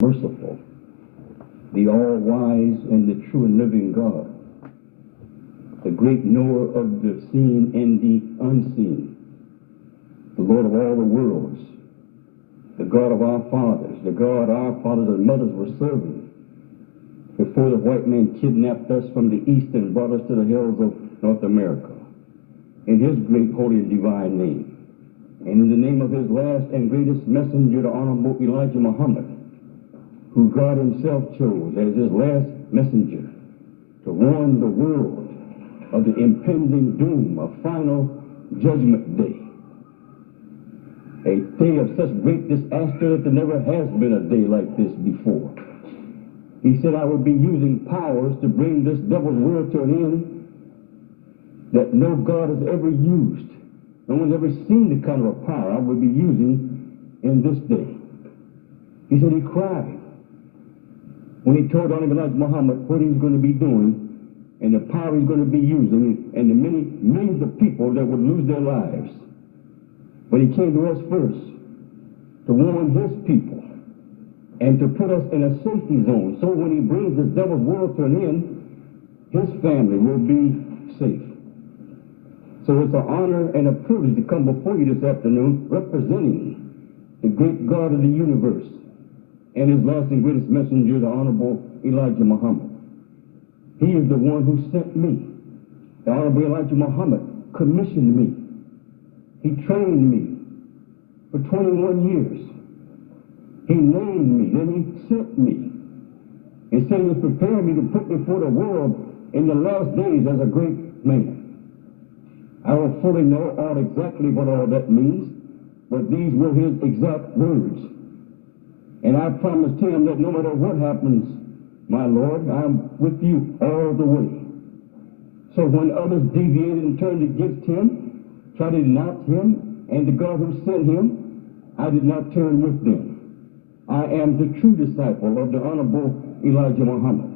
merciful, the all-wise and the true and living God, the great knower of the seen and the unseen, the Lord of all the worlds, the God of our fathers, the God our fathers and mothers were serving before the white man kidnapped us from the east and brought us to the hills of North America. In his great, holy, and divine name, and in the name of his last and greatest messenger, the Honorable Elijah Muhammad, who God himself chose as his last messenger to warn the world of the impending doom of final judgment day. A day of such great disaster that there never has been a day like this before. He said, I will be using powers to bring this devil's world to an end that no God has ever used. No one's ever seen the kind of a power I will be using in this day. He said he cried when he told Honorable Elijah Muhammad what he's going to be doing and the power he's going to be using and the many millions of people that would lose their lives. But he came to us first to warn his people and to put us in a safety zone so when he brings this devil's world to an end, his family will be safe. So it's an honor and a privilege to come before you this afternoon representing the great God of the universe and his last and greatest messenger, the Honorable Elijah Muhammad. He is the one who sent me. The Honorable Elijah Muhammad commissioned me. He trained me for 21 years. He named me, then he sent me. And said he was preparing me to put before the world in the last days as a great man. I don't fully know exactly what all that means, but these were his exact words. And I promised him that no matter what happens, my Lord, I'm with you all the way. So when others deviated and turned against him, tried to denounce him and the God who sent him, I did not turn with them. I am the true disciple of the Honorable Elijah Muhammad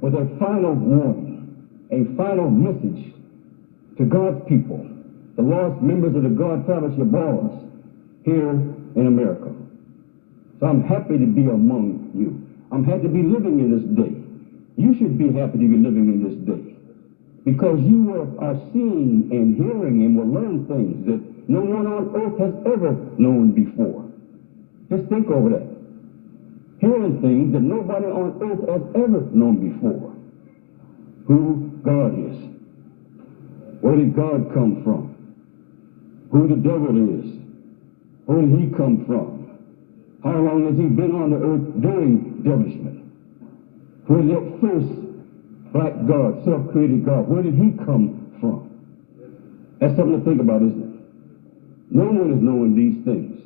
with a final warning, a final message to God's people, the lost members of the God Fellowship Boys here in America. So I'm happy to be among you. I'm happy to be living in this day. You should be happy to be living in this day because you are seeing and hearing and will learn things that no one on earth has ever known before. Just think over that. Hearing things that nobody on earth has ever known before. Who God is. Where did God come from? Who the devil is? Where did he come from? How long has he been on the earth doing devilishment? Where did that first black God, self-created God, where did he come from? That's something to think about, isn't it? No one is knowing these things.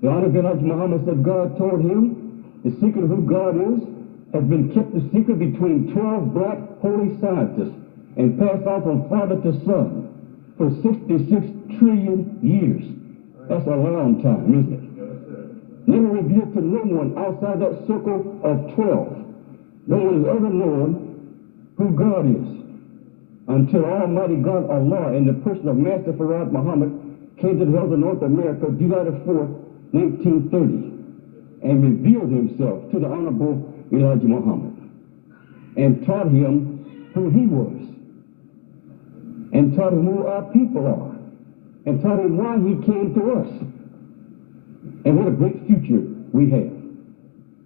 The Honorable Elijah Muhammad said God told him the secret of who God is has been kept a secret between 12 black holy scientists and passed on from father to son for 66 trillion years. That's a long time, isn't it? Never revealed to no one outside that circle of 12. No one has ever known who God is until Almighty God Allah in the person of Master Farad Muhammad came to the hills of North America July the 4th, 1930 and revealed himself to the Honorable Elijah Muhammad and taught him who he was and taught him who our people are and taught him why he came to us. And what a great future we have.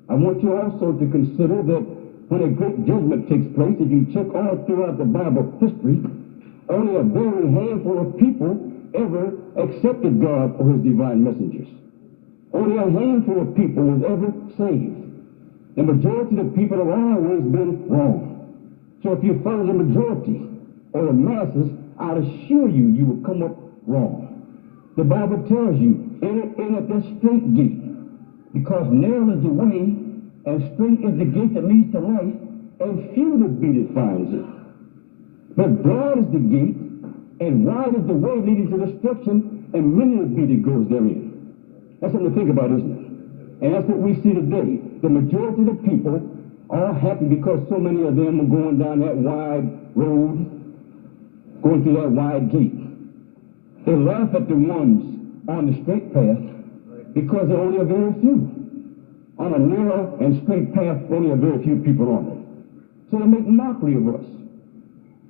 I want you also to consider that when a great judgment takes place, if you check all throughout the Bible history, only a very handful of people ever accepted God or his divine messengers. Only a handful of people was ever saved. The majority of the people have always been wrong. So if you follow the majority or the masses, I'll assure you, you will come up wrong. The Bible tells you, enter in at the straight gate, because narrow is the way, and straight is the gate that leads to life, and few there be that finds it. But broad is the gate, and wide is the way leading to destruction, and many there be that goes therein. That's something to think about, isn't it? And that's what we see today. The majority of the people are happy because so many of them are going down that wide road, going through that wide gate. They laugh at the ones on the straight path because there are only a very few. on a narrow and straight path, only a very few people on it. So they make mockery of us.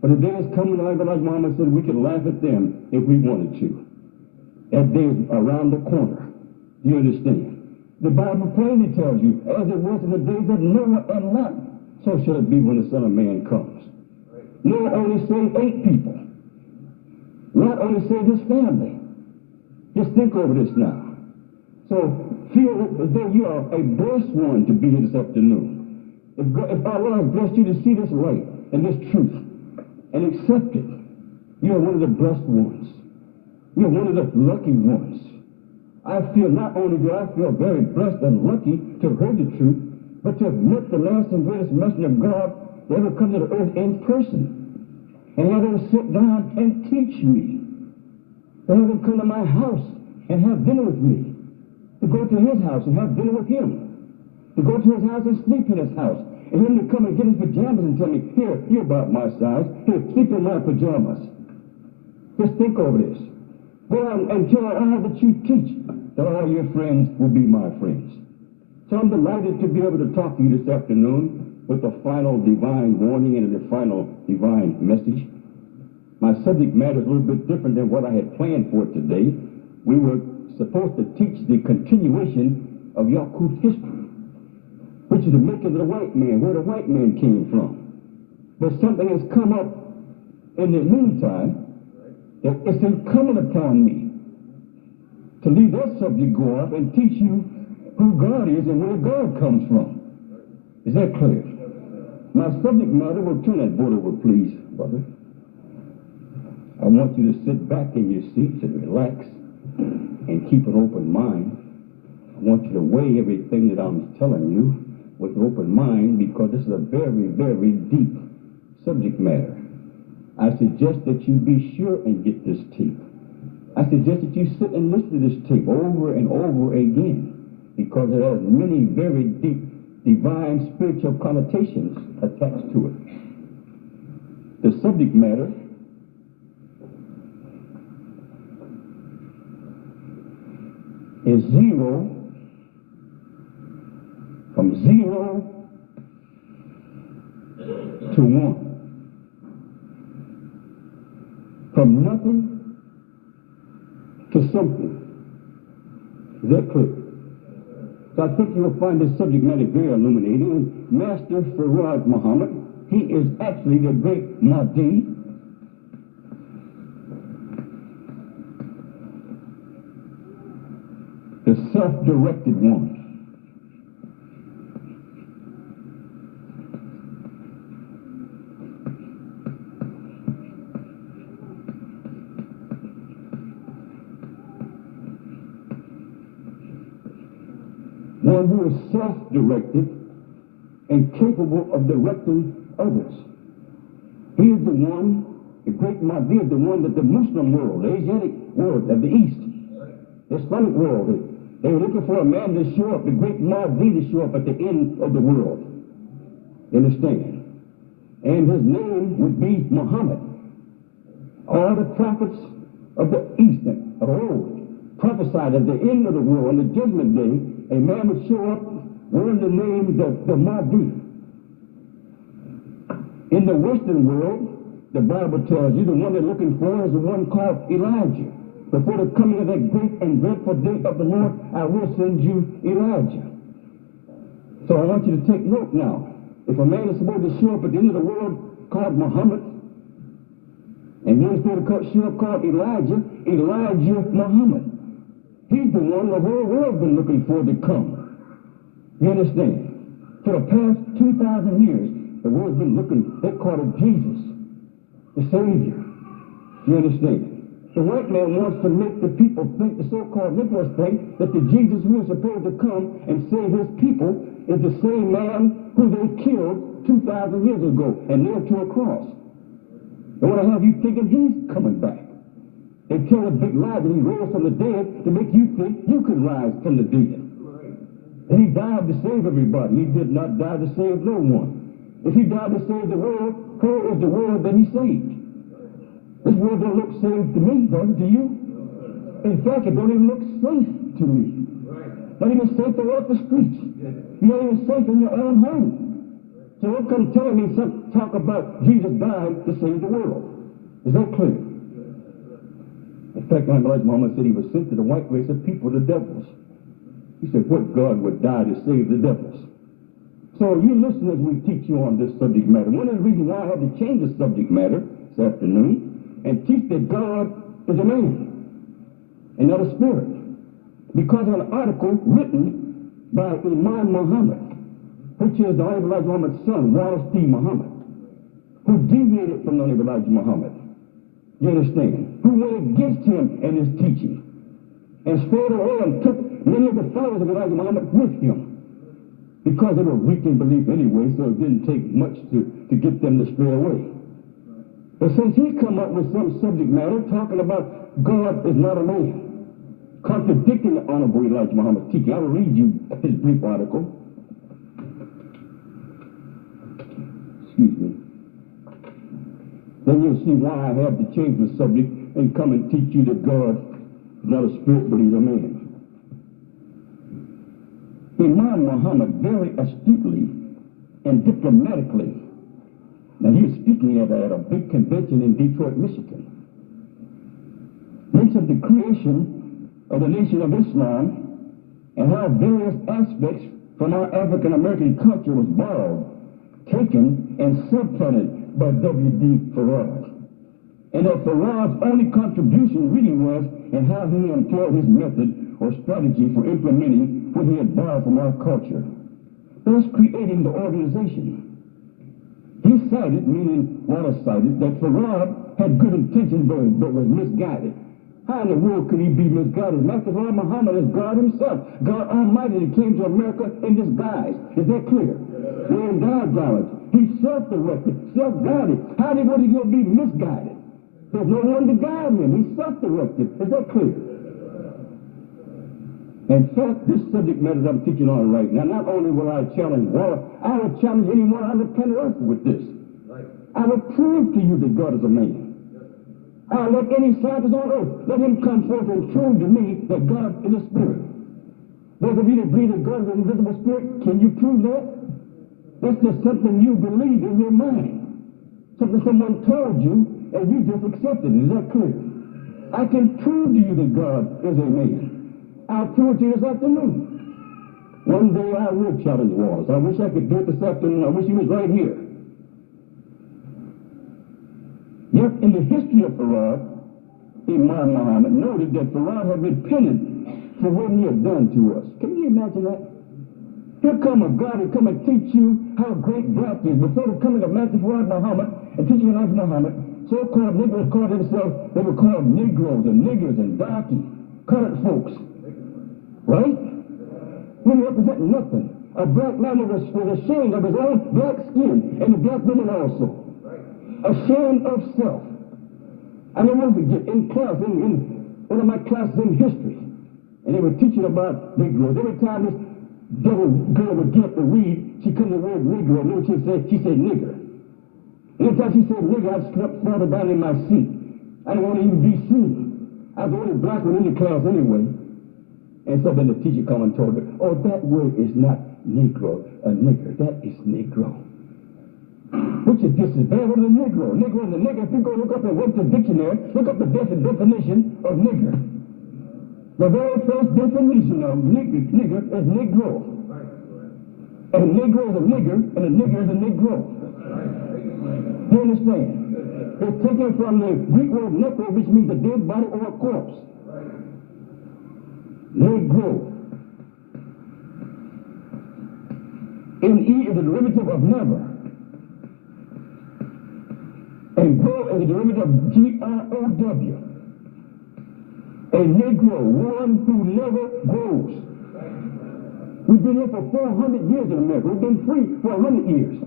But the day is coming, like Mama said, we can laugh at them if we wanted to. That day is around the corner. Do you understand? The Bible plainly tells you, as it was in the days of Noah and Lot, so shall it be when the Son of Man comes. Noah only saved 8 people. Lot only saved his family. Just think over this now. So feel as though you are a blessed one to be here this afternoon. If Allah has blessed you to see this light and this truth and accept it, you are one of the blessed ones. You are one of the lucky ones. I feel not only do I feel very blessed and lucky to have heard the truth, but to have met the last and greatest messenger of God that ever come to the earth in person. And have him sit down and teach me. To have him come to my house and have dinner with me. To go to his house and have dinner with him. To go to his house and sleep in his house. And him to come and get his pajamas and tell me, here, you're about my size. Here, sleep in my pajamas. Just think over this. Go out and tell all that you teach, that all your friends will be my friends. So I'm delighted to be able to talk to you this afternoon with a final divine warning and a final divine message. My subject matter is a little bit different than what I had planned for today. We were supposed to teach the continuation of Yaqub's history, which is the making of the white man, where the white man came from. But something has come up in the meantime that it's incumbent upon me to leave that subject go off and teach you who God is and where God comes from. Is that clear? My subject matter, will turn that board over, please, brother. I want you to sit back in your seats and relax and keep an open mind. I want you to weigh everything that I'm telling you with an open mind, because this is a very, very deep subject matter. I suggest that you be sure and get this tape. I suggest that you sit and listen to this tape over and over again, because it has many very deep divine spiritual connotations attached to it. The subject matter is from zero to one. From nothing to something. Is that clear? So I think you'll find this subject matter very illuminating. And Master Farad Muhammad, he is actually the great Mahdi. The self-directed one. One who is self-directed and capable of directing others. He is the one, the great Mahdi is the one that the Muslim world, the Asiatic world of the East, the Islamic world, they were looking for a man to show up, the great Mahdi to show up at the end of the world. You understand? And his name would be Muhammad. All the prophets of the East, of old, prophesied at the end of the world, on the judgment day, a man would show up wearing the name the Mahdi. In the Western world, the Bible tells you the one they're looking for is the one called Elijah. Before the coming of that great and dreadful day of the Lord, I will send you Elijah. So I want you to take note now. If a man is supposed to show up at the end of the world called Muhammad, and one is supposed to show up called Elijah Muhammad. He's the one the whole world's been looking for to come. You understand? For the past 2,000 years, the world's been looking, they call it Jesus, the Savior. You understand? The white man wants to make the people think, the so-called liberals think, that the Jesus who is supposed to come and save his people is the same man who they killed 2,000 years ago and nailed to a cross. They want to have you thinking he's coming back. They tell a big lie that he rose from the dead to make you think you can rise from the dead. And he died to save everybody. He did not die to save no one. If he died to save the world, where is the world that he saved? This world don't look safe to me, does it to you? In fact, it don't even look safe to me. Not even safe to walk the streets. You're not even safe in your own home. So don't come telling me talk about Jesus died to save the world. Is that clear? In fact, Elijah Muhammad said he was sent to the white race of people, the devils. He said, what God would die to save the devils? So you listen as we teach you on this subject matter. One of the reasons why I had to change the subject matter this afternoon and teach that God is a man and not a spirit. Because of an article written by Imam Muhammad, which is the Honorable Elijah Muhammad's son, Wallace D. Muhammad, who deviated from the Honorable Elijah Muhammad. You understand? Who went against him and his teaching and spread away and took many of the followers of Elijah Muhammad with him. Because they were weak in belief anyway, so it didn't take much to get them to stray away. But since he come up with some subject matter talking about God is not a man, contradicting the Honorable Elijah Muhammad's teaching, I will read you his brief article. Excuse me. Then you'll see why I have to change the subject and come and teach you that God is not a spirit, but he's a man. Imam Muhammad very astutely and diplomatically, now he was speaking at a big convention in Detroit, Michigan, mentioned the creation of the Nation of Islam and how various aspects from our African American culture was borrowed, taken, and supplanted by W.D. Farad. And that Farad's only contribution really was in how he employed his method or strategy for implementing what he had borrowed from our culture, thus creating the organization. He cited, meaning Wallace cited, that Farad had good intentions but was misguided. How in the world could he be misguided? Master Farad Muhammad is God himself, God Almighty, that came to America in disguise. Is that clear? Wearing diagrams. He's self-directed, self-guided. How would he be misguided? There's no one to guide him. He's self-directed. Is that clear? In fact, this subject matter that I'm teaching on right now, not only will I challenge Wallace, I will challenge anyone on the planet Earth with this. I will prove to you that God is a man. I'll let any scientist on earth, let him come forth and prove to me that God is a spirit. Those of you that believe that God is an invisible spirit, can you prove that? That's just something you believe in your mind. Something someone told you, and you just accepted it. Is that clear? I can prove to you that God is a man. I'll prove it to you this afternoon. One day I will challenge Wallace. I wish I could do it this afternoon. I wish he was right here. Yet in the history of Farad, Imam Muhammad noted that Farad had repented for what he had done to us. Can you imagine that? Here come a God who come and teach you how great black is. Before the coming of Master Farad Muhammad and teaching Elijah Muhammad, so-called Negroes called themselves, they were called Negroes and niggers and darky, colored folks. Right? We represent nothing. A black man was ashamed of his own black skin, and the black woman also. Ashamed of self. I never forget, in class, in one of my classes in history, and they were teaching about Negroes. Every time this devil girl would get up to read, she couldn't the word Negro, and then she said nigger. And every time she said nigger, I'd slept further down in my seat. I didn't want to even be seen. I was the only black one in the class anyway. And so then the teacher come and told her, oh, that word is not Negro, a nigger. That is Negro. Which is just as bad as a Negro. Negro is a nigger. If you go look up and went to the dictionary, look up the definition of nigger. The very first definition of nigger is Negro. And a Negro is a nigger, and a nigger is a Negro. Do you understand? It's taken from the Greek word necro, which means a dead body or a corpse. Negro. N-E is a derivative of never. And grow is a derivative of G-R-O-W. A Negro, one who never grows. We've been here for 400 years in America. We've been free for 100 years.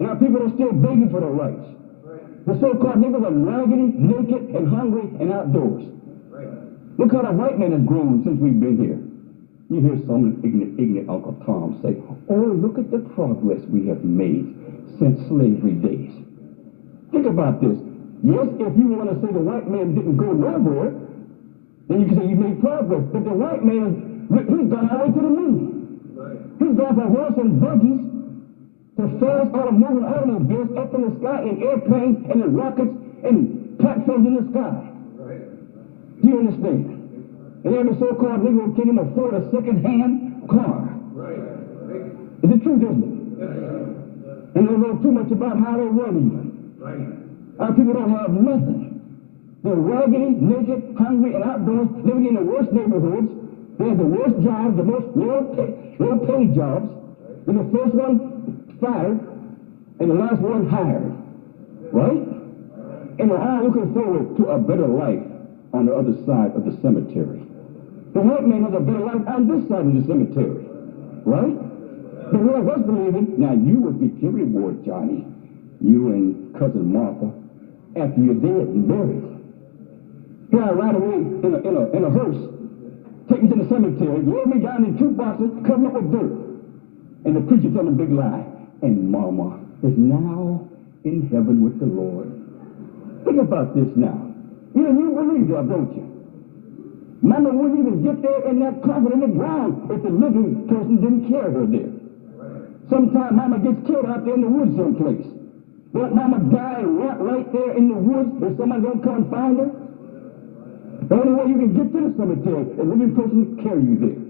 And our people are still begging for their rights. The so-called Negroes are raggedy, naked, and hungry, and outdoors. Look how the white man has grown since we've been here. You hear some ignorant Uncle Tom say, oh, look at the progress we have made since slavery days. Think about this. Yes, if you want to say the white man didn't go nowhere, then you can say you made progress. But the white man, he's gone all the way to the moon. He's gone from horse and buggies to fast moving automobiles up in the sky in airplanes and in rockets and platforms in the sky. Do you understand? And every so-called Negro can afford a second-hand car. Is it true, doesn't it? And they know too much about how they run even. Our people don't have nothing. They're raggedy, naked, hungry, and outdoors, living in the worst neighborhoods. They have the worst jobs, the most low-paid jobs. They're the first one fired and the last one hired. Right? And we're all looking forward to a better life on the other side of the cemetery. The white man has a better life on this side of the cemetery. Right? But whereas us believing, now you will get your reward, Johnny. You and Cousin Martha, after you're dead and buried. Here I ride away in a hearse, take me to the cemetery, load me down in 2 boxes, cover up with dirt. And the preacher told a big lie. And Mama is now in heaven with the Lord. Think about this now. You believe that, don't you? Mama wouldn't even get there in that coffin in the ground if the living person didn't carry her there. Sometimes Mama gets killed out there in the woods someplace. Don't Mama die and rot right there in the woods if somebody don't come and find her? The only way you can get to the cemetery, a living person will carry you there.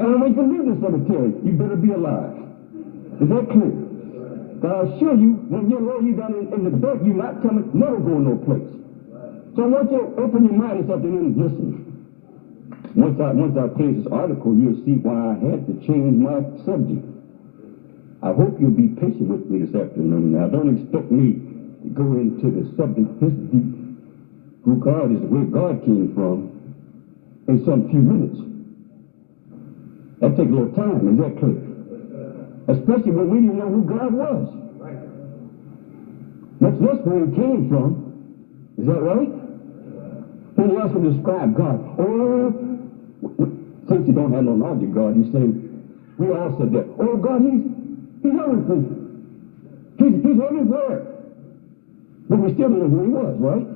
And when you can leave the cemetery, you better be alive. Is that clear? But I assure you, when you lay you down in the dirt, you're not coming, never going no place. So I want you to open your mind to something and listen. Once I finish this article, you'll see why I had to change my subject. I hope you'll be patient with me this afternoon. Now, don't expect me to go into the subject this deep, who God is, where God came from, in some few minutes. That takes a little time, is that clear? Especially when we didn't know who God was. Much less where he came from. Is that right? Who else would describe God? Oh, since you don't have no knowledge of God, you say, we all said that. Oh, God, he's everything. He's everywhere. But we still don't know who he was, right?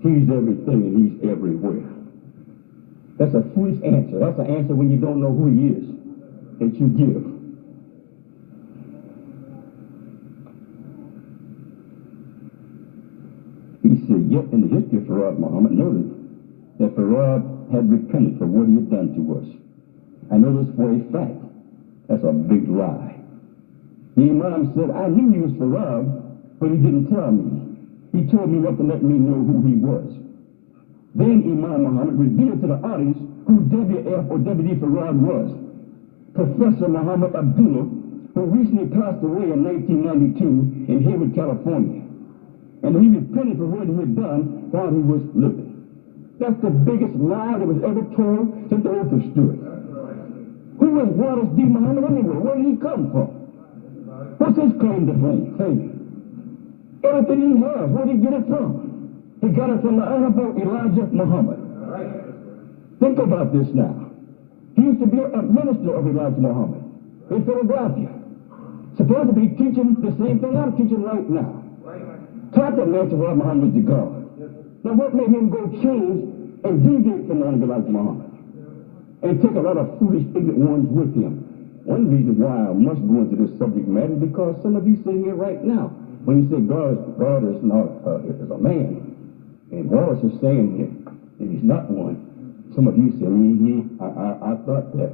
He's everything and he's everywhere. That's a foolish answer. That's an answer when you don't know who he is that you give. He said, yet in the history of Farad Muhammad, noted that Farad had repented for what he had done to us. I know this for a fact. That's a big lie. The Imam said, I knew he was Farad, but he didn't tell me. He told me not to let me know who he was. Then Imam Muhammad revealed to the audience who W.F. or W.D. Farad was. Professor Muhammad Abdullah, who recently passed away in 1992 in Hayward, California. And he repented for what he had done while he was living. That's the biggest lie that was ever told since the earth was stood. Who was Wallace D. Muhammad anyway? Where did he come from? What's his claim to fame? Everything he has, where did he get it from? He got it from the Honorable Elijah Muhammad. Think about this now. He used to be a minister of Elijah Muhammad in Philadelphia. Supposed to be teaching the same thing I'm teaching right now. Taught that Master Farad Muhammad was the God. Now what made him go change and deviate from the Honorable Elijah Muhammad? And take a lot of foolish, ignorant ones with him. One reason why I must go into this subject matter is because some of you sitting here right now, when you say God is not is a man, and Wallace is saying that he's not one, some of you say, I thought that.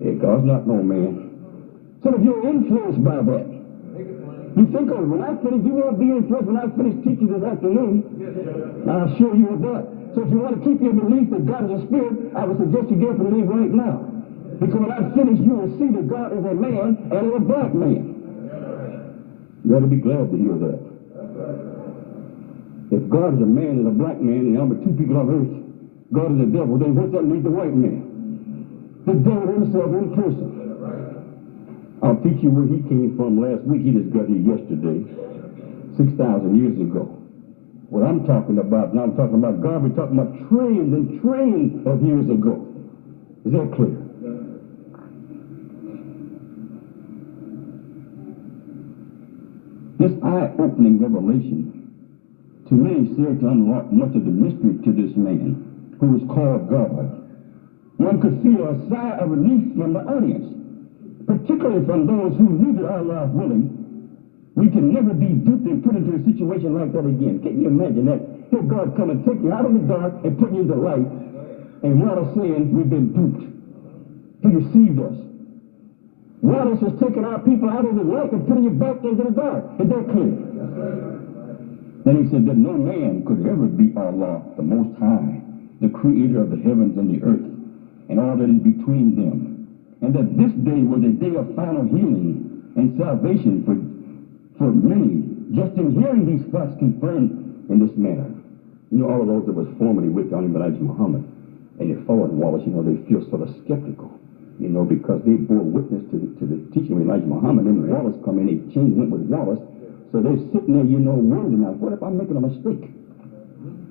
Yeah, God's not no man. Some of you are influenced by that. You think of it, when I finish, you won't be influenced when I finish teaching this afternoon. I'll show you of that. So if you want to keep your belief that God is a spirit, I would suggest you get up and leave right now. Because when I finish, you will see that God is a man and a black man. You ought to be glad to hear that. If God is a man and a black man, and I'm two people on earth, God is the devil, then what's that leave the white man? The devil himself in person. I'll teach you where he came from last week. He just got here yesterday, 6,000 years ago. What I'm talking about, now I'm talking about God, we're talking about trillions and trillions of years ago. Is that clear? This eye-opening revelation to me served to unlock much of the mystery to this man who was called God. one could feel a sigh of relief from the audience, particularly from those who knew that Allah willing, we can never be duped and put into a situation like that again. Can you imagine that? Here God come and take you out of the dark and put you into light, and while saying we've been duped. He deceived us. Wallace has taken our people out of the light and putting you back into the dark. Is that clear? Then he said that no man could ever be Allah, the Most High, the creator of the heavens and the earth, and all that is between them. And that this day was a day of final healing and salvation for many, just in hearing these facts confirmed in this manner. You know, all of those that was formerly with Elijah Muhammad and they followed Wallace, you know, they feel sort of skeptical, you know, because they bore witness to the teaching of Elijah Muhammad. And Wallace come in, they changed, went with Wallace. So they're sitting there, you know, wondering, now, what if I'm making a mistake?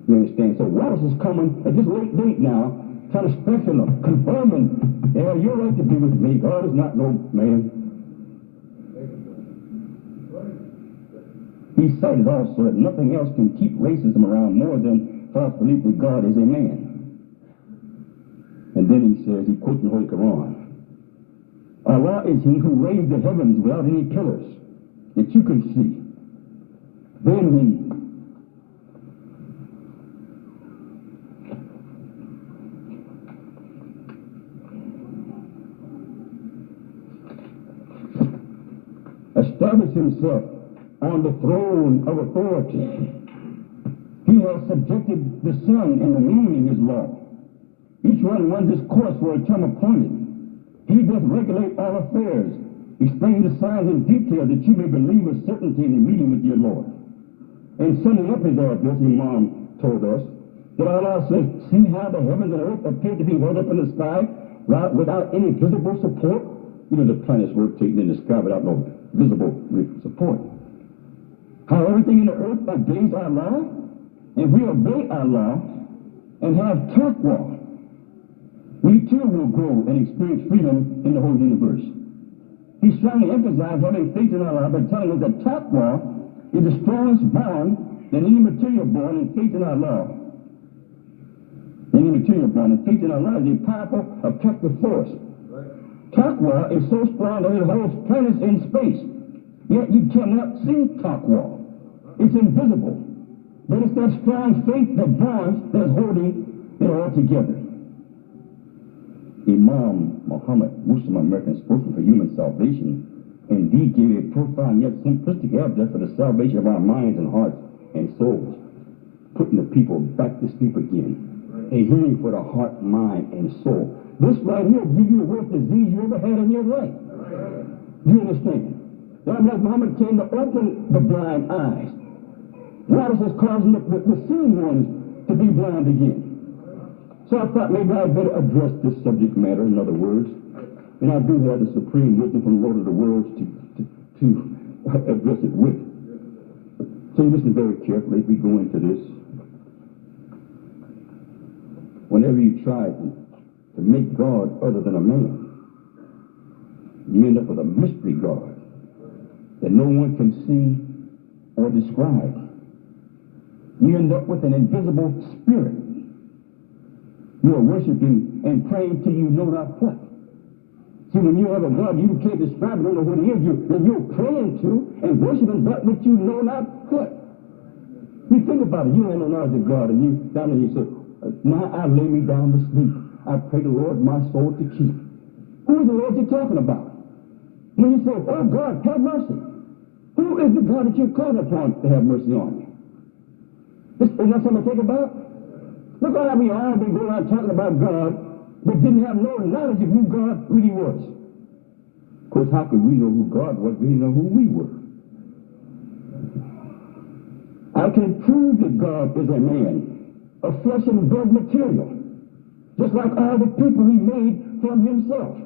You understand? So Wallace is coming at this late date now, trying to strengthen them, confirming, yeah, you're right to be with me. God is not no man. He cited also that nothing else can keep racism around more than false belief that God is a man. And then he says, he quotes the Holy Quran, Allah is he who raised the heavens without any pillars that you can see. Then he established himself on the throne of authority. He has subjected the sun and the moon in his law. Each one runs his course for a term appointed. He doth regulate all affairs, explaining the signs in detail that you may believe with certainty in the meeting with your Lord. And summing up his address, Imam told us that Allah says, see how the heavens and earth appear to be held up in the sky without any visible support. You know, the planets rotating in the sky without no visible support. How everything in the earth obeys Allah, and we obey Allah and have taqwa. We too will grow and experience freedom in the whole universe. He strongly emphasized having faith in Allah by telling us that taqwa is the strongest bond than any material bond, and faith in Allah. Any material bond, and faith in Allah is a powerful attractive force. Taqwa is so strong that it holds planets in space. Yet you cannot see taqwa. It's invisible. But it's that strong faith that bonds that's holding it all together. Imam Muhammad, Muslim American spokesman for human salvation, indeed gave a profound yet simplistic address for the salvation of our minds and hearts and souls, putting the people back to sleep again. A healing for the heart, mind, and soul. This right here will give you the worst disease you ever had in your life. Do you understand? Elijah Muhammad came to open the blind eyes. Wallace is causing the seeing ones to be blind again. So I thought maybe I'd better address this subject matter, in other words. And I do have the supreme wisdom from the Lord of the worlds to address it with. So you listen very carefully as we go into this. Whenever you try to make God other than a man, you end up with a mystery God that no one can see or describe. You end up with an invisible spirit. You are worshiping and praying to you know not what. See, when you have a God you can't describe, don't know what he is, you're praying to and worshiping that which you know not what. You think about it, you have no knowledge of God, and you down there you say, now I lay me down to sleep. I pray the Lord my soul to keep. Who is the Lord you're talking about? When you say, oh God, have mercy. Who is the God that you're calling upon to have mercy on you? Isn't that something to think about? Look how we all been going around talking about God, but didn't have no knowledge of who God really was. Of course, how could we know who God was? We didn't know who we were. I can prove that God is a man of flesh and blood material, just like all the people he made from himself.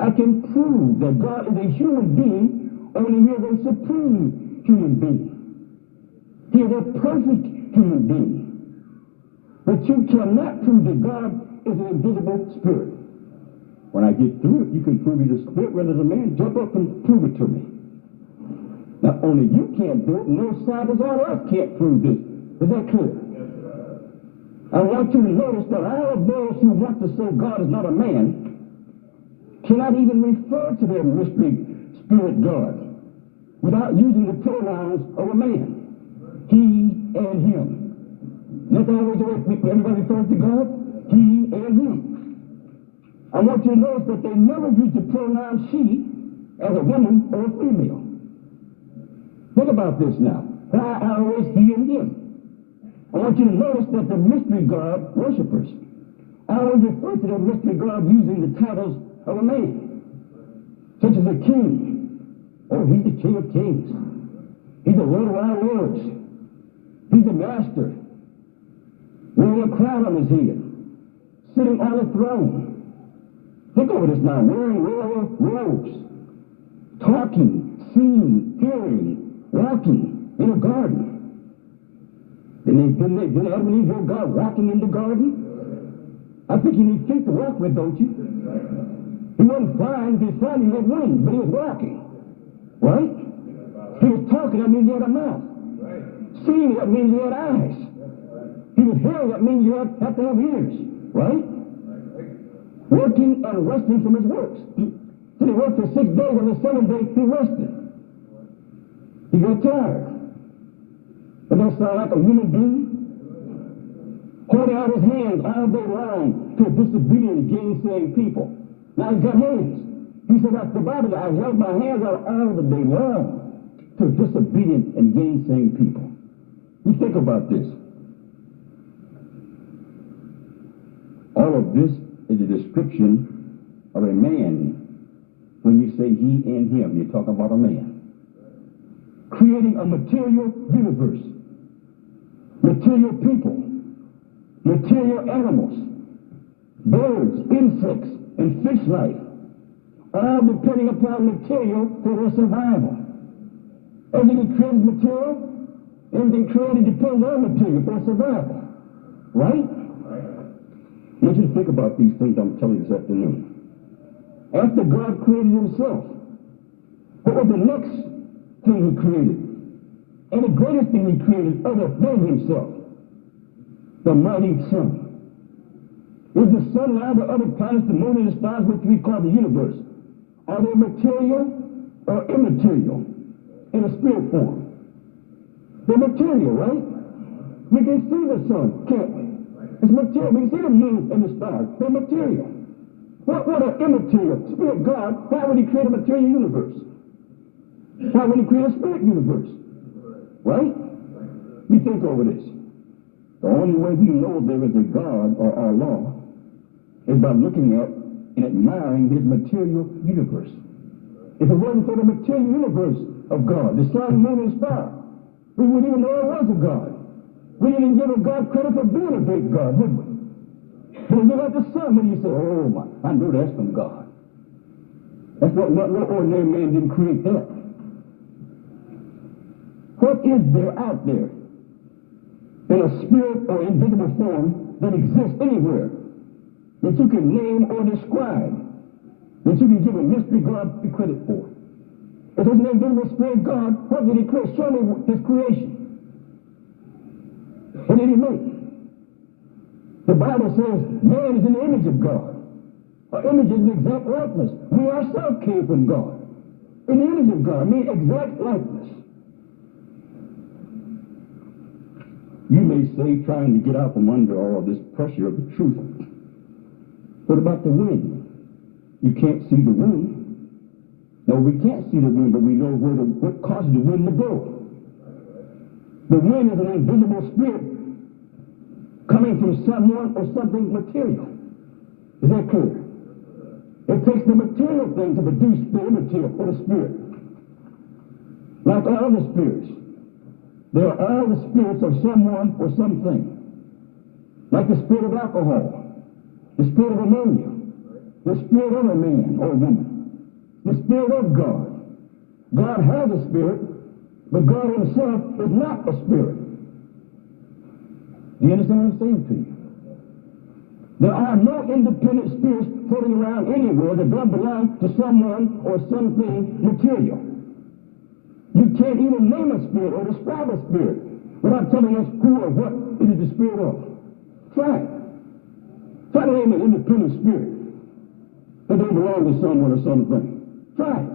I can prove that God is a human being, only he is a supreme human being. He is a perfect human being. But you cannot prove that God is an invisible spirit. When I get through it, you can prove he's a spirit rather than a man. Jump up and prove it to me. Not only you can't do it, no scientist on earth can't prove this. Is that clear? I want you to notice that all of those who want to say God is not a man cannot even refer to their mystery spirit God without using the pronouns of a man, he and him. That's always the way everybody refers to God, he and him. I want you to notice that they never use the pronoun she as a woman or a female. Think about this now. Why always he and him? I want you to notice that the mystery God worshipers always refer to their mystery God using the titles of a man, such as a king. Oh, he's the King of Kings. He's the Lord of our lords. He's the master, wearing a crown on his head, sitting on a throne. Think over this now, wearing royal robes, talking, seeing, hearing, walking in a garden. Didn't Adam and Eve hear God walking in the garden? I think you need feet to walk with, don't you? He wasn't flying, he was flying, he had wings, but he was walking. Right? He was talking, that means he had a mouth. Seeing, that means he had eyes. He was hearing, that means you have to have ears. Right? Working and resting from his works. So he worked for 6 days, and the 7th day he rested. He got tired. Does that sound like a human being? Holding out his hands all day long to a disobedient, gainsaying people. Now he's got hands. He said, after the Bible, I held my hands out all the day long to disobedient and gainsaying people. You think about this. All of this is a description of a man. When you say he and him, you're talking about a man. Creating a material universe. Material people, material animals, birds, insects, and fish life, all depending upon material for their survival. Everything he creates material, everything created depends on material for survival. Right? I want you to think about these things I'm telling you this afternoon. After God created himself, what was the next thing he created? And the greatest thing he created other than himself, the mighty sun. Is the sun and all the other planets, the moon and the stars, which we call the universe, are they material or immaterial in a spirit form? They're material, right? We can see the sun, can't we? It's material. We can see the moon and the stars. They're material. What are immaterial? Spirit God, why would he create a material universe? Why would he create a spirit universe? Right? We think over this. The only way we know there is a God or Allah is by looking at and admiring his material universe. If it wasn't for the material universe of God, the sun, moon, and star, we wouldn't even know there was a God. We didn't give a God credit for being a great God, would we? But when you look at the sun, when you say, oh my, I know that's from God. That's what no ordinary man didn't create that. What is there out there in a spirit or invisible form that exists anywhere that you can name or describe, that you can give a mystery God the credit for? If there's an invisible spirit God, what did he create? Show me his creation. What did he make? The Bible says man is in the image of God. Our image is an exact likeness. We ourselves came from God. In the image of God, mean exact likeness. You may say, trying to get out from under all of this pressure of the truth, what about the wind? You can't see the wind. No, we can't see the wind, but we know what causes the wind to blow. The wind is an invisible spirit coming from someone or something material. Is that clear? It takes the material thing to produce the immaterial or the spirit. Like all the spirits. They are all the spirits of someone or something. Like the spirit of alcohol, the spirit of ammonia, the spirit of a man or woman, the spirit of God. God has a spirit, but God himself is not a spirit. Do you understand what I'm saying to you? There are no independent spirits floating around anywhere that don't belong to someone or something material. You can't even name a spirit or describe a spirit without telling us who or what it is the spirit of. Try it. Try to name an independent spirit that don't belong to someone or something. Try it.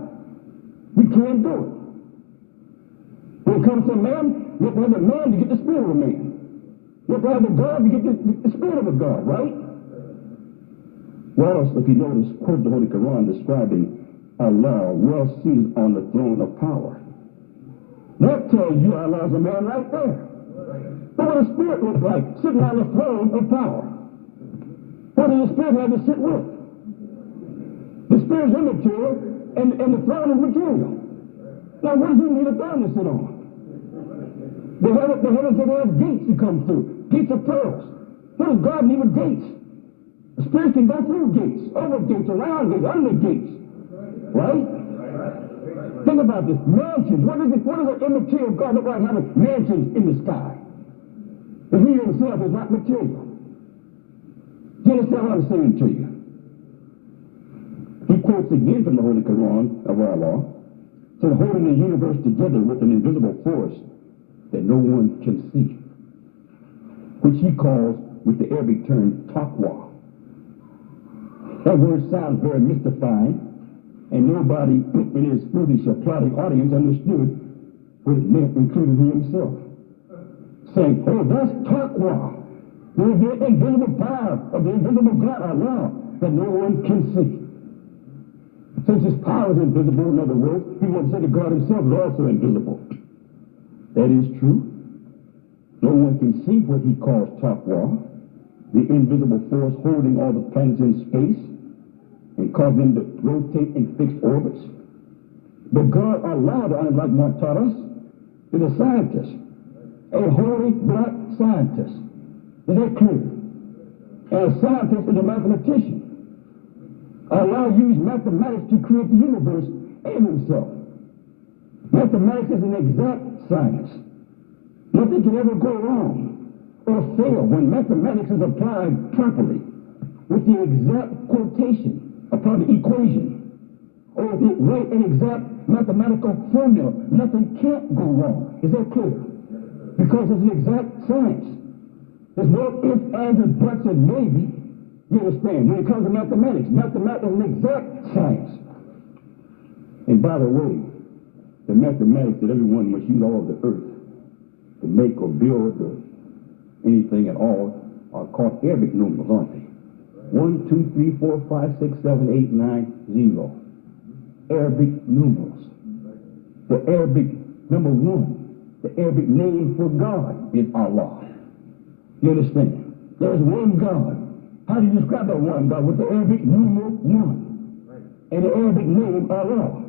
We can't do it. When it comes to man, you have to have a man to get the spirit of a man. You have to have a God to get the spirit of a God, right? Well, if you notice, quote the Holy Quran describing Allah well seated on the throne of power. That tells you Allah's a man right there. But what does the spirit look like? Sitting on the throne of power. What does the spirit have to sit with? The spirit is immaterial, and the throne is material. Now, what does he need a throne to sit on? The heavens said there's gates to come through. Gates of pearls. What does God need with gates? The spirit can go through gates, over gates, around gates, under gates. Right? Think about this. Mansions. What does an immaterial God look like having mansions in the sky? If he himself is not material. Do you understand what I'm saying to you? He quotes again from the Holy Quran of Allah, said, holding the universe together with an invisible force that no one can see, which he calls, with the Arabic term, taqwa. That word sounds very mystifying, and nobody in his foolish or plotting audience understood what it meant, including he himself. Saying, oh, that's taqwa. There's the invisible power of the invisible God, Allah, that no one can see. Since his power is invisible, in other words, he wants to say that God himself is also invisible. That is true. No one can see what he calls taqwa, the invisible force holding all the planets in space and causing them to rotate in fixed orbits. But God, Allah, like Mark taught us, is a scientist, a holy black scientist. Is that clear? And a scientist is a mathematician. Allah used mathematics to create the universe and himself. Mathematics is an exact science. Nothing can ever go wrong or fail when mathematics is applied properly with the exact quotation upon the equation or the right and exact mathematical formula. Nothing can't go wrong. Is that clear? Because it's an exact science. There's no ifs, ands, and buts, and maybe. You understand? When it comes to mathematics, mathematics is an exact science. And by the way, the mathematics that everyone must use all over the earth to make or build or anything at all are called Arabic numerals, aren't they? 1, 2, 3, 4, 5, 6, 7, 8, 9, 0. Arabic numerals. The Arabic number 1, the Arabic name for God is Allah. You understand? There's one God. How do you describe that one God? With the Arabic numeral 1 and the Arabic name Allah.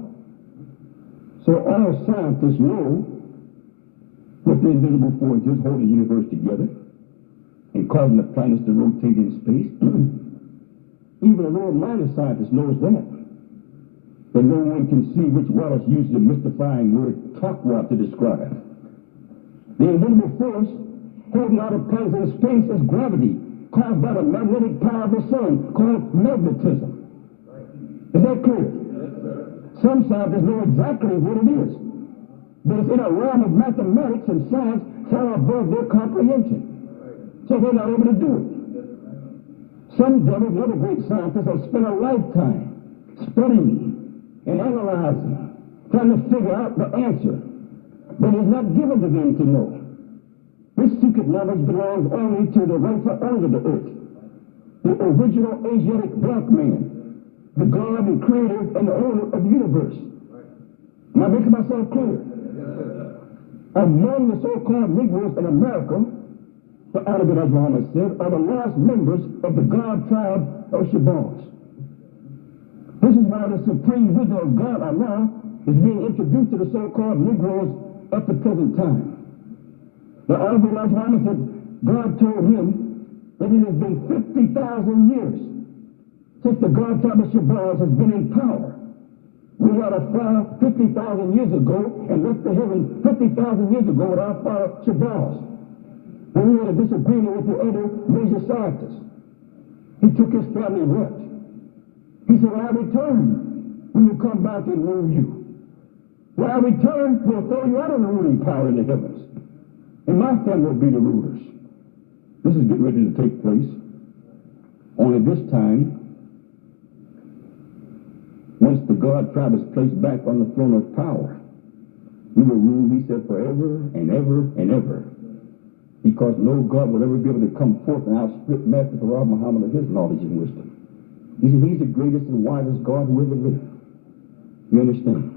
So all scientists know what the invisible force is holding the universe together and causing the planets to rotate in space. Even a lower-minded scientist knows that no one can see, which Wallace uses the mystifying word taqwa to describe. The invisible force holding all the planets in space is gravity, caused by the magnetic power of the sun, called magnetism. Is that clear? Some scientists know exactly what it is, but it's in a realm of mathematics and science far above their comprehension. So they're not able to do it. Some devils and other great scientists have spent a lifetime studying and analyzing, trying to figure out the answer, but it's not given to them to know. This secret knowledge belongs only to the rightful owners of the earth, the original Asiatic black man, the God and creator and the owner of the universe. Am I making myself clear? Among the so-called Negroes in America, the Arabic, as Muhammad said, are the last members of the God tribe of Shabazz. This is why the supreme wisdom of God, Allah, is being introduced to the so-called Negroes at the present time. The Arabic, as Muhammad said, God told him that it has been 50,000 years since the God tribe of Shabazz has been in power. We had a fire 50,000 years ago and left the heaven 50,000 years ago with our fire Shabazz. When we had a disagreement with the other major scientists, he took his family and left. He said, when I return, we will come back and rule you. When I return, we'll throw you out of the ruling power in the heavens. And my family will be the rulers. This is getting ready to take place. Only this time, once the God tribe is placed back on the throne of power, we will rule, he said, forever and ever and ever. Because no God will ever be able to come forth and outstrip Master Farad Muhammad of his knowledge and wisdom. He said he's the greatest and wisest God who ever lived. You understand?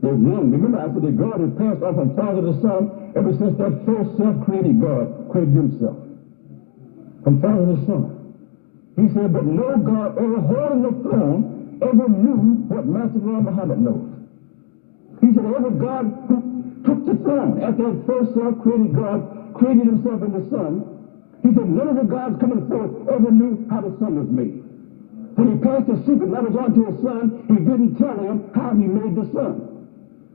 There's none. Remember, I said that God had passed off from Father to Son ever since that first self-created God created himself. From Father to Son. He said, but no God ever holding the throne ever knew what Master Farad Muhammad knows. He said, every God who took the throne after that first self-created God created himself in the Son, he said, none of the gods coming forth ever knew how the Son was made. When he passed the secret knowledge on to his Son, he didn't tell him how he made the Son.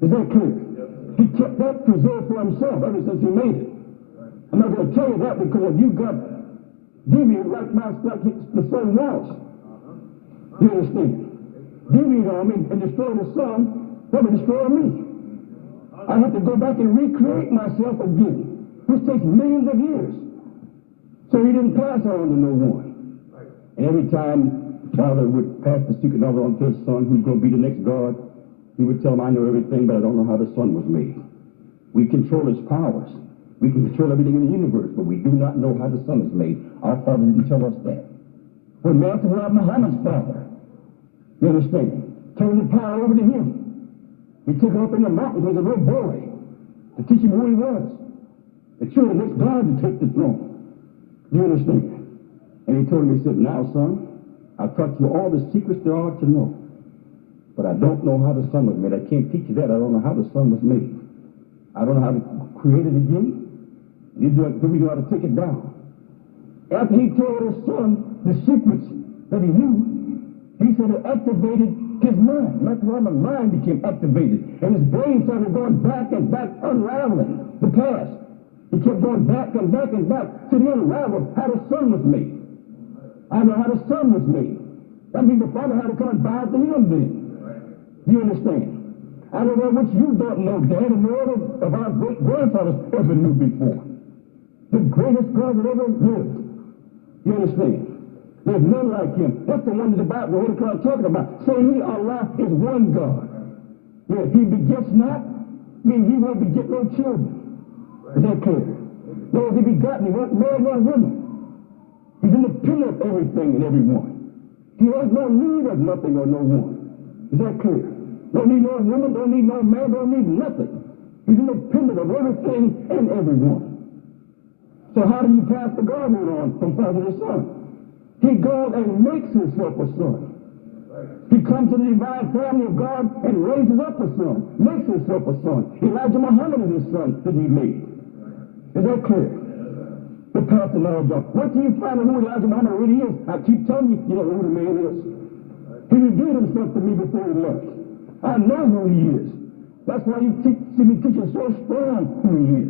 Is that clear? He kept that preserved for himself ever since he made it. I'm not going to tell you that because if you got deviated like the Son was, you understand? Deviate on me and destroy the Son, that would destroy me. I have to go back and recreate myself again, which takes millions of years. So he didn't pass on to no one. And every time Father would pass the secret knowledge on to his Son, who's going to be the next God, he would tell him, I know everything, but I don't know how the Son was made. We control his powers. We can control everything in the universe, but we do not know how the Son is made. Our Father didn't tell us that. When Master Farad Muhammad's father, you understand, turned the power over to him. He took her up in the mountains as a little boy to teach him who he was. The children next God to take the throne. Do you understand? And he told him, he said, now, son, I've taught you all the secrets there are to know. But I don't know how the Son was made. I can't teach you that. I don't know how the Son was made. I don't know how to create it again. You don't know how to take it down. After he told his son the secrets that he knew, he said it activated his mind. Master Farad mind became activated. And his brain started going back and back, unraveling the past. He kept going back and back and back to the unravel how the Son was made. I know how the Son was made. That means the Father had to come and bow to him then. Do you understand? I don't know what you don't know, Dad, and no other of our great-grandfathers ever knew before. The greatest God that ever lived. You understand? There's none like him. That's the one that the Bible, the Holy Quran talking about. Saying he, Allah, is one God. Yeah, he begets not, meaning he won't beget no children. Is that clear? No, he begotten, he won't marry no woman. He's independent of everything and everyone. He has no need of nothing or no one. Is that clear? Don't need no woman, don't need no man, don't need nothing. He's independent of everything and everyone. So how do you pass the garment on from Father to Son? He goes and makes himself a son. He comes to the divine family of God and raises up a son, makes himself a son. Elijah Muhammad is his son that he made. Is that clear? The pastor knowledge of. Once you find out who Elijah Muhammad really is, I keep telling you, you don't know who the man is. He revealed himself to me before he left. I know who he is. That's why you see me teaching so strong who he is.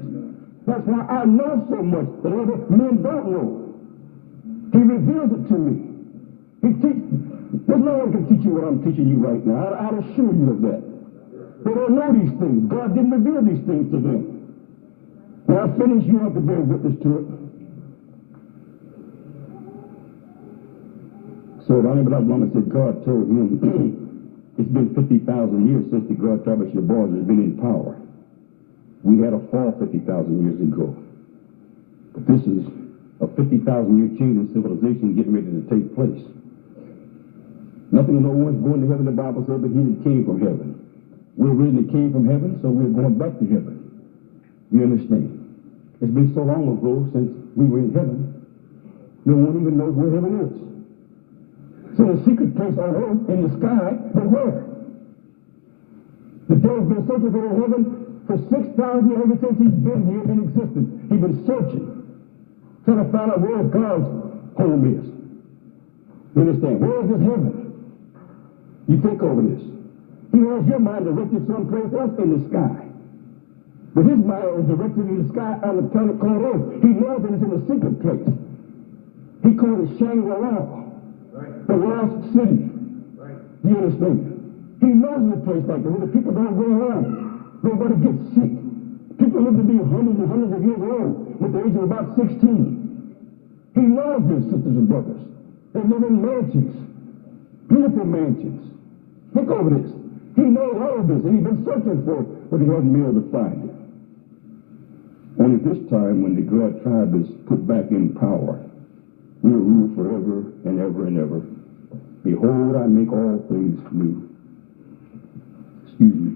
That's why I know so much that other men don't know. He reveals it to me. There's no one can teach you what I'm teaching you right now. I'll assure you of that. They don't know these things. God didn't reveal these things to them. When I finish, you have to bear witness to it. So Ronnie Bilal Muhammad said God told him, it's been 50,000 years since the God tribe of Shabazz has been in power. We had a fall 50,000 years ago. But this is a 50,000-year change in civilization getting ready to take place. Nothing and no one's going to heaven, the Bible said, but he that came from heaven. We're written that came from heaven, so we're going back to heaven. You understand? It's been so long ago since we were in heaven, no one even knows where heaven is. So the secret place on earth, in the sky, but where? The devil's been searching for heaven for 6,000 years, ever since he's been here in existence. He's been searching, trying to find out where God's home is. You understand? Where is this heaven? You think over this. He has your mind directed someplace else in the sky. But his mind is directed in the sky on the planet called Earth. He knows that it's in a secret place. He called it Shangri-La. The lost city. Do you understand? He knows a place like that where the people don't go around. Nobody gets sick. People live to be hundreds and hundreds of years old with the age of about 16. He loves this, sisters and brothers. They live in mansions, beautiful mansions. Think over this. He knows all of this, and he's been searching for it, but he hasn't been able to find it. Only this time, when the God tribe is put back in power, we'll rule forever and ever and ever. Behold, I make all things new. Excuse me.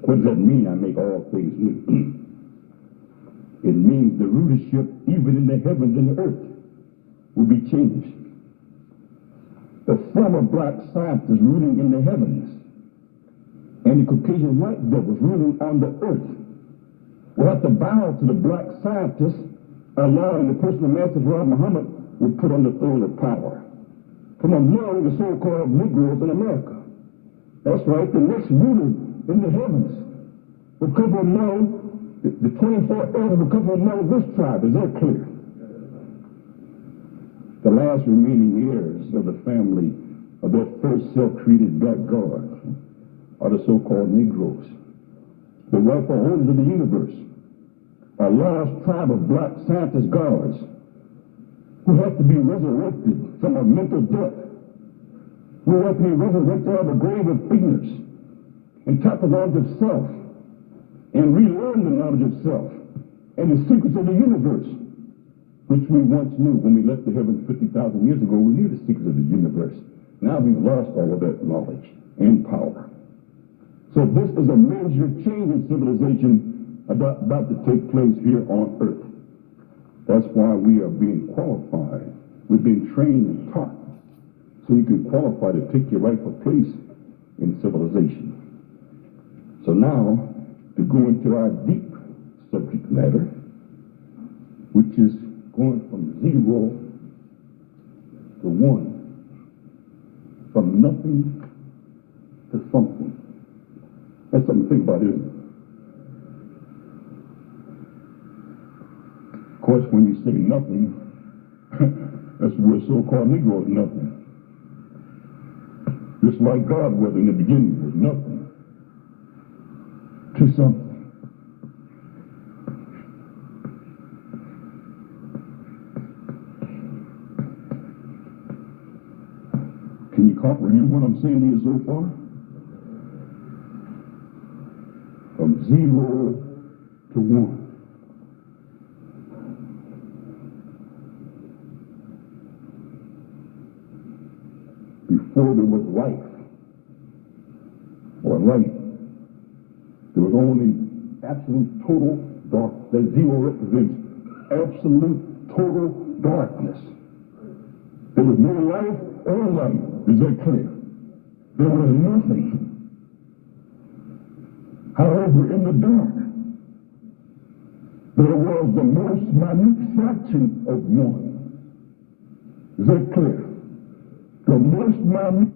What does that mean, I make all things new? It means the rulership, even in the heavens and the earth, will be changed. The former black scientists ruling in the heavens and the Caucasian white devils ruling on the earth will have to bow to the black scientists, allowing the personal master Prophet Muhammad will put on the throne of power from among the so-called Negroes in America. That's right, the next ruler in the heavens will come from among the 24 elders will come from among this tribe. Is that clear? The last remaining heirs of the family of that first self-created black God are the so-called Negroes, the rightful owners of the universe, a large tribe of black scientist gods who have to be resurrected from a mental death, who have to be resurrected out of the grave of ignorance and taught the knowledge of self and relearn the knowledge of self and the secrets of the universe, which we once knew when we left the heavens 50,000 years ago. We knew the secrets of the universe. Now we've lost all of that knowledge and power. So this is a major change in civilization about to take place here on earth. That's why we are being qualified. We're being trained and taught so you can qualify to take your rightful place in civilization. So now, to go into our deep subject matter, which is going from 0 to 1, from nothing to something. That's something to think about, isn't it? Of course, when you say nothing, that's where so-called Negro is nothing. Just like God was in the beginning, was nothing to something. Can you comprehend what I'm saying to you so far? From 0 to 1. Before there was life or light, there was only absolute total dark. That 0 represents absolute total darkness. There was no life or light. Is that clear? There was nothing. However, in the dark, there was the most minute fraction of 1. Is that clear? The most minute